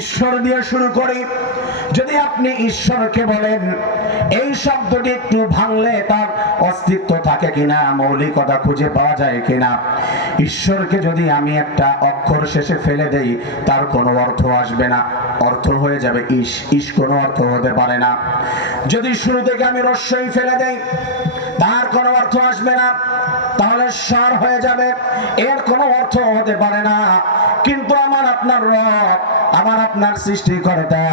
ঈশ্বর দিয়ে শুরু করি। যদি আপনি ঈশ্বরকে বলেন, এই শব্দটি একটু ভাঙলে তার অস্তিত্ব থাকে কিনা, মৌলিকতা খুঁজে পাওয়া যায় কিনা। ঈশ্বরকে যদি আমি একটা অক্ষর শেষে ফেলে দেই, তার কোনো অর্থ আসবে না, অর্থ হয়ে যাবে ইস। ইস কোনো অর্থ হতে পারে না। যদি শুরু থেকে আমি রস্যই ফেলে দেই, তার কোনো অর্থ আসবে না, তাহলে সার হয়ে যাবে, এর কোনো অর্থ হতে পারে না। কিন্তু আমার আপনার রব, আমার আপনার সৃষ্টিকর্তা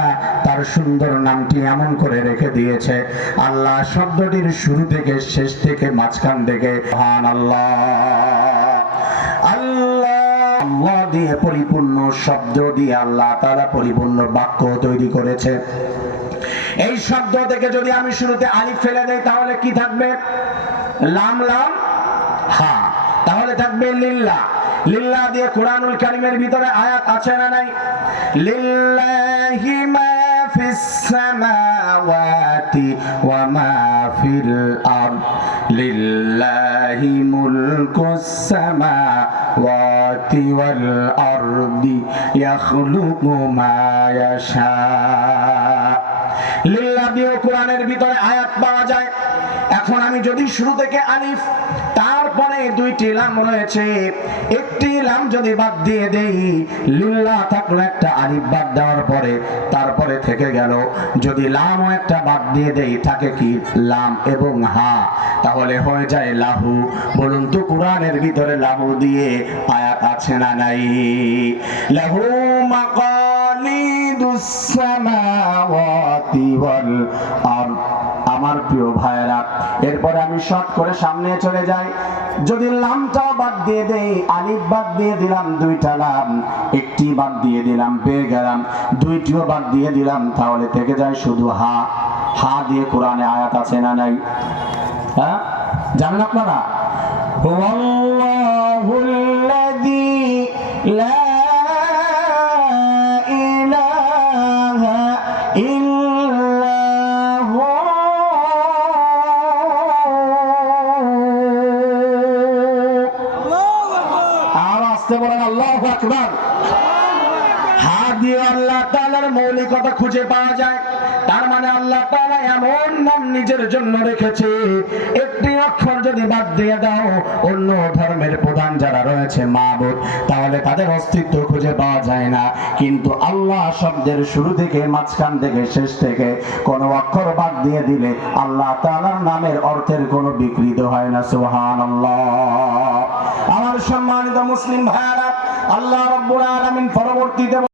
তার সুন্দর নামটি এমন করে রেখে দিয়েছে, আল্লাহ শব্দটির শুরু থেকে শেষ থেকে মাঝখান থেকে সুবহানাল্লাহ, আল্লাহ আল্লাহ দিয়ে পরিপূর্ণ শব্দ দিয়ে আল্লাহ তাআলা পরিপূর্ণ বাক্য তৈরি করেছে। এই শব্দ থেকে যদি আমি শুরুতে আলিফ ফেলে দেই, তাহলে কি থাকবে? লাম লাম হা, তাহলে থাকবে লিল্লাহ। লিল্লাহ দিয়ে কুরআনুল কারীমের ভিতরে আয়াত আছে না নাই? লিল্লাহি মা ফিস সামাওয়াতি ওয়া মা ফিল আরদ, লিল্লাহি মুলকুস সামাওয়াতি ওয়াল আরদি ইয়াখলুকু মা ইয়াশা। লিল্লাহ দিয়ে কোরআনের ভিতরে আয়াত পাওয়া যায়। এখন আমি যদি শুরু থেকে আলিফ, তারপরে দুইটি লাম রয়েছে, একটি লাম যদি বাদ দিয়ে দেই, লিল্লাহ থাকলো একটা আলিফ বাদ দেওয়ার পরে, তারপরে থেকে গেল। যদি লাম ও একটা বাদ দিয়ে দেই, থাকে কি? লাম এবং হা, তাহলে হয়ে যায় লাহু। বলুন তো কোরআনের ভিতরে লাহু দিয়ে আয়াত আছে না নাই? লাহু মাকালিদুস সামাওয়াতি ওয়াল আরদ। আমার প্রিয় ভাইরা, এরপরে আমি শর্ট করে সামনে চলে যাই। যদি লামটা বাদ দিয়ে দেই, আলিফ বাদ দিয়ে দিলাম, দুইটা লাম, একটি বাদ দিয়ে দিলাম, পেয়ে গেলাম। দুইটিও বাদ দিয়ে দিলাম, তাহলে থেকে যায় শুধু হা। হা দিয়ে কোরআনে আয়াত আছে না নাই? হ্যাঁ, জানেন আপনারা? হুয়াল্লাহুল্লাযী লা ইলাহা ইল্লা হু। আর আসতে বলেন আল্লাহু আকবার। হা দিয়ে আল্লাহ তাআলার মৌলিকতা খুঁজে পাওয়া যায়। তার মানে আল্লাহ তাআলা এমন নাম নিজের জন্য রেখেছে, একটি অক্ষর যদি বাদ দিয়ে দাও, অন্য ধর্মের প্রধান যারা রয়েছে মাবুদ, তাহলে তাদের অস্তিত্ব খুঁজে পাওয়া যায় না। কিন্তু আল্লাহ শব্দের শুরু থেকে মাঝখান থেকে শেষ থেকে কোনো অক্ষর বাদ দিয়ে দিলে আল্লাহ তাআলার নামের অর্থের কোনো বিকৃত হয় না। সুবহানাল্লাহ। আমার সম্মানিত মুসলিম ভাইরা, আল্লাহ রাব্বুল আলামিন পরবর্তীতে